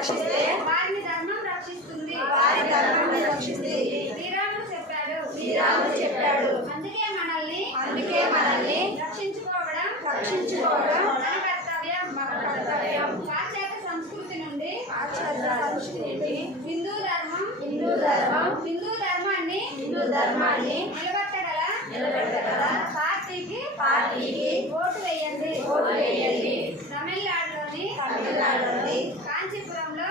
రక్షిస్తే వారిని ధర్మం రక్షిస్తుంది. వారి ధర్మాన్ని రక్షిస్తుంది. శ్రీరాముడు చెప్పాడు. శ్రీరాముడు చెప్పాడు. అందుకే మనల్ని రక్షించుకోవడం మన కర్తవ్యం. పాశ్చాత్య సంస్కృతి నుండి హిందూ ధర్మాన్ని నిలబెట్టగల పార్టీకి ఓటు వేయండి. తమిళనాడులోని కాంచీపురంలో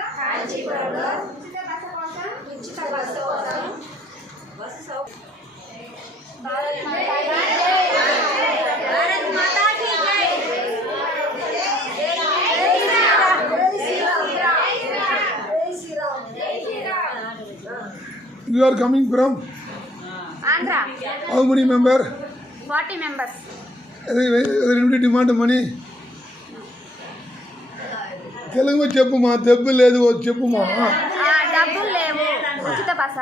ఉచిత బస కోసం You are coming from Andhra. how many member? 40 members. Demand money. తెలుగులో చెప్పుమా, దెబ్బ లేదు చెప్పుమా. డబ్బులు లేవు, ఉచిత బస.